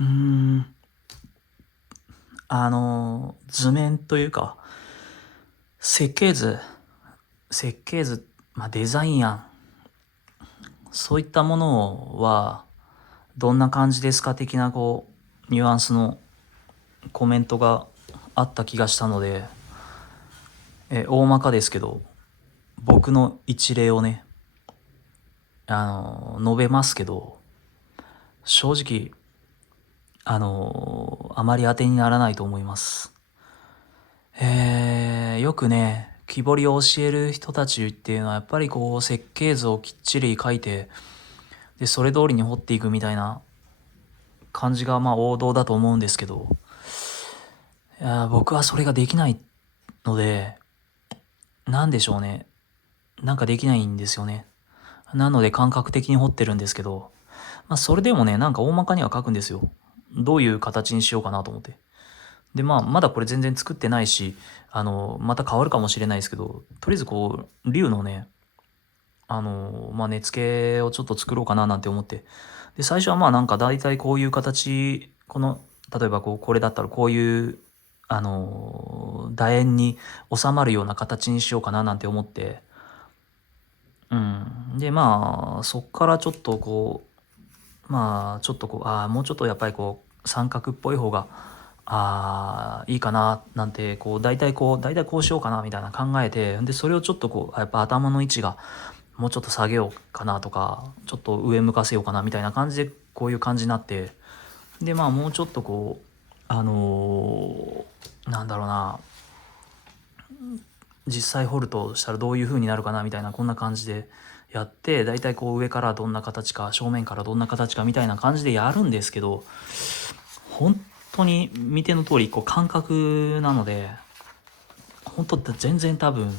うーん、図面というか、設計図、設計図、デザイン案、そういったものは、どんな感じですか的な、ニュアンスのコメントがあった気がしたので、大まかですけど、僕の一例をね、述べますけど、正直、あまり当てにならないと思います。よくね、木彫りを教える人たちっていうのは、やっぱり設計図をきっちり書いて、で、それ通りに彫っていくみたいな感じが王道だと思うんですけど、僕はそれができないので、なんでしょうね。なんかできないんですよね。なので感覚的に彫ってるんですけど、それでもね、なんか大まかには書くんですよ。どういう形にしようかなと思って。で、まだこれ全然作ってないし、また変わるかもしれないですけど、とりあえず竜のね、根付けをちょっと作ろうかななんて思って。で、最初はなんか大体こういう形、例えばこれだったらこういう、楕円に収まるような形にしようかななんて思って、うん。で、そっからちょっとちょっともうちょっとやっぱり三角っぽい方が、いいかな、なんて、大体こうしようかな、みたいな考えて、で、それをちょっとやっぱ頭の位置が、もうちょっと下げようかなとか、ちょっと上向かせようかな、みたいな感じで、こういう感じになって、で、もうちょっとなんだろうな、実際掘るとしたらどういう風になるかなみたいな、こんな感じでやって、だいたい上からどんな形か、正面からどんな形かみたいな感じでやるんですけど、本当に見ての通り感覚なので、本当全然多分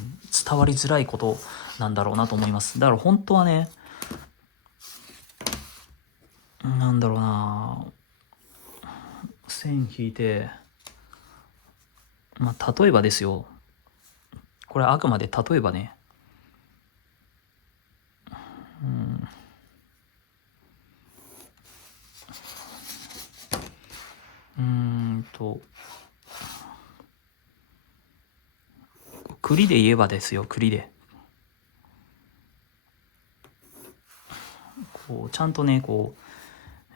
伝わりづらいことなんだろうなと思います。だから本当はね、なんだろうな、線引いて、例えばですよ、これあくまで例えばね、うーんと栗で言えばですよ、栗でちゃんとねこ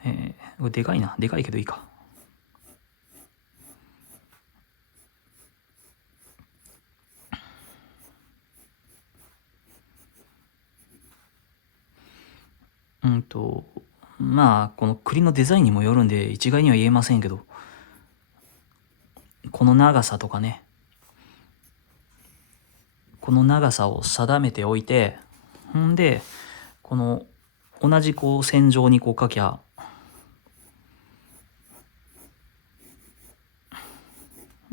れでかいな、でかいけどいいか。この栗のデザインにもよるんで一概には言えませんけど、この長さとかね、この長さを定めておいて、んでこの同じ線上に書きゃ、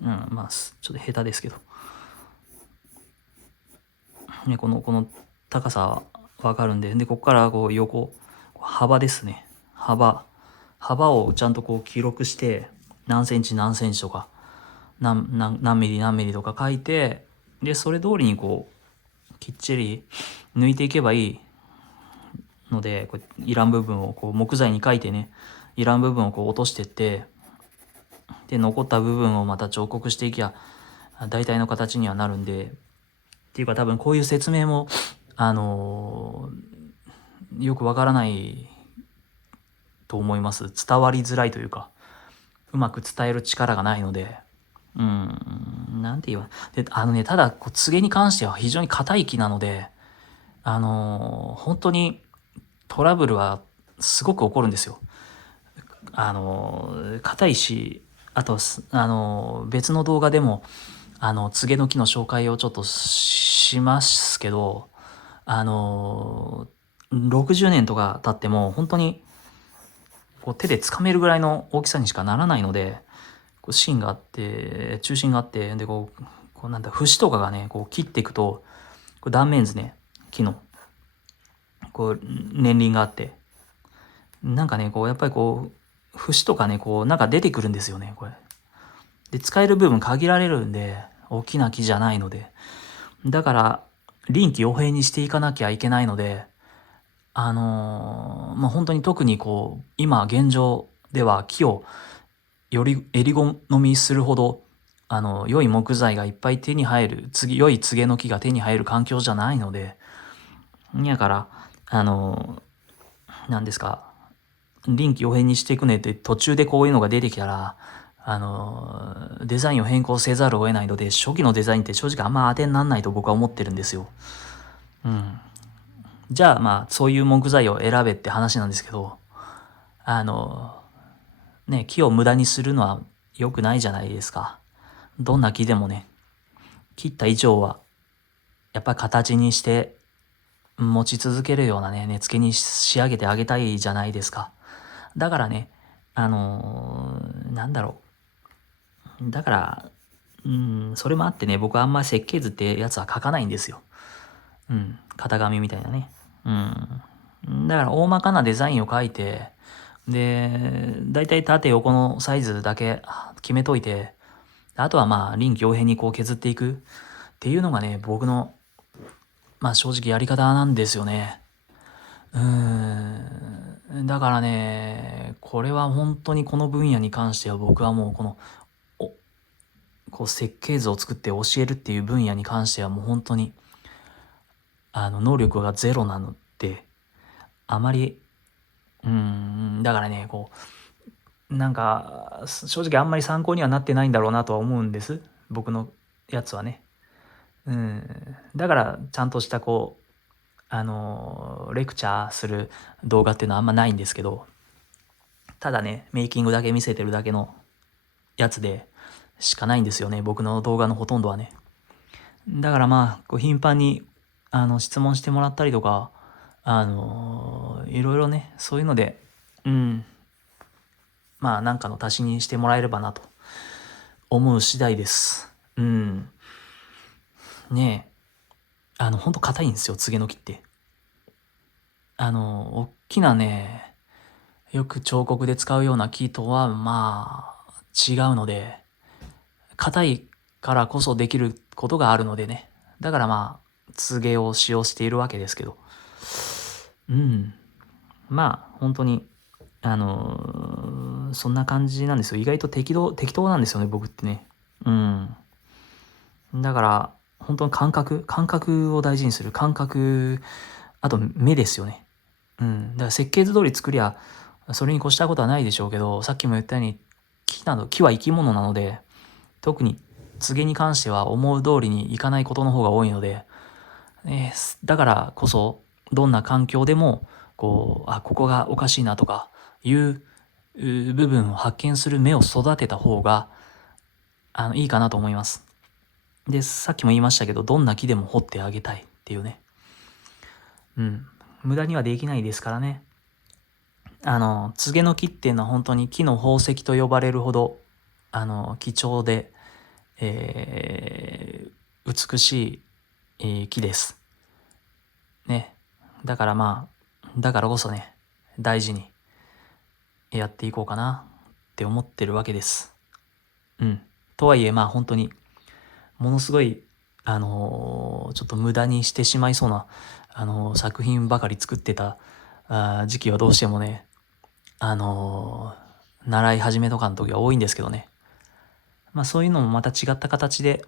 ちょっと下手ですけど、ね、この高さわかるんで、でここから横幅ですね、幅をちゃんと記録して、何センチ何センチとか何ミリ何ミリとか書いて、でそれ通りにきっちり抜いていけばいいので、いらん部分を木材に書いてね、いらん部分を落としてって、で残った部分をまた彫刻していきゃ大体の形にはなるんで、っていうか多分こういう説明もよくわからないと思います。伝わりづらいというか、うまく伝える力がないので、なんて言うで、ただ、告げに関しては非常に硬い木なので、本当にトラブルはすごく起こるんですよ。硬いし、あと、別の動画でも、告げの木の紹介をちょっとしますけど、60年とか経っても、本当に、手で掴めるぐらいの大きさにしかならないので、芯があって、中心があって、で、なんだ、節とかがね、切っていくと、断面図ね、木の、年輪があって、なんかね、やっぱり節とかね、なんか出てくるんですよね、これ。で、使える部分限られるんで、大きな木じゃないので。だから、臨機応変にしていかなきゃいけないので、本当に特に今現状、では木をより襟好みするほど良い木材がいっぱい手に入る良い柘植の木が手に入る環境じゃないので、やから何ですか、臨機応変にしていくねって途中でこういうのが出てきたらデザインを変更せざるを得ないので、初期のデザインって正直あんま当てになんないと僕は思ってるんですよ。じゃあまあそういう木材を選べって話なんですけど、木を無駄にするのは良くないじゃないですか。どんな木でもね、切った以上はやっぱり形にして持ち続けるようなね、根付けに仕上げてあげたいじゃないですか。だからね、なんだろう。だから、それもあってね、僕はあんまり設計図ってやつは書かないんですよ。型紙みたいなね。だから大まかなデザインを書いて、で、だいたい縦横のサイズだけ決めといて、あとはまあ臨機応変にこう削っていくっていうのがね、僕のまあ正直やり方なんですよね。だからね、これは本当にこの分野に関しては僕はもうこのこう設計図を作って教えるっていう分野に関してはもう本当に能力がゼロなので、あまりだからね、こうなんか正直あんまり参考にはなってないんだろうなとは思うんです、僕のやつはね。だからちゃんとしたこうレクチャーする動画っていうのはあんまないんですけど、ただねメイキングだけ見せてるだけのやつでしかないんですよね、僕の動画のほとんどはね。だからまあこう頻繁に質問してもらったりとかいろいろねそういうのでまあなんかの足しにしてもらえればなと思う次第です。ねえほんと硬いんですよ、柘植の木って。大きなねよく彫刻で使うような木とはまあ違うので、硬いからこそできることがあるのでね、だからまあ柘植を使用しているわけですけど、まあ本当にそんな感じなんですよ。意外と適当なんですよね、僕ってね。だから本当に感覚を大事にする感覚、あと目ですよね。だから設計図通り作りゃそれに越したことはないでしょうけど、さっきも言ったように木は生き物なので、特に柘植に関しては思う通りにいかないことの方が多いので、だからこそどんな環境でもここがおかしいなとかいう部分を発見する目を育てた方がいいかなと思います。で、さっきも言いましたけど、どんな木でも掘ってあげたいっていうね。無駄にはできないですからね。柘植の木っていうのは本当に木の宝石と呼ばれるほど貴重で、美しい、木です。ね。だからだからこそね、大事にやっていこうかなって思ってるわけです。とはいえまあ本当にものすごいちょっと無駄にしてしまいそうな作品ばかり作ってた時期はどうしてもね習い始めとかの時は多いんですけどね。まあそういうのもまた違った形で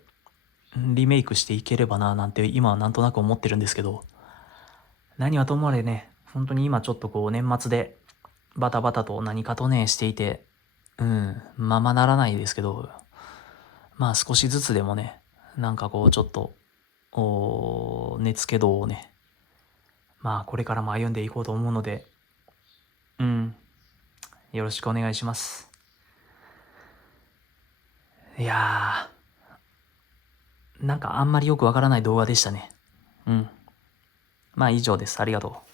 リメイクしていければななんて今はなんとなく思ってるんですけど、何はともあれね、本当に今ちょっとこう年末でバタバタと何かとねしていて、ままならないですけど、まあ少しずつでもね、なんかこうちょっと、根付け度をね、まあこれからも歩んでいこうと思うので、よろしくお願いします。いやなんかあんまりよくわからない動画でしたね。まあ以上です。ありがとう。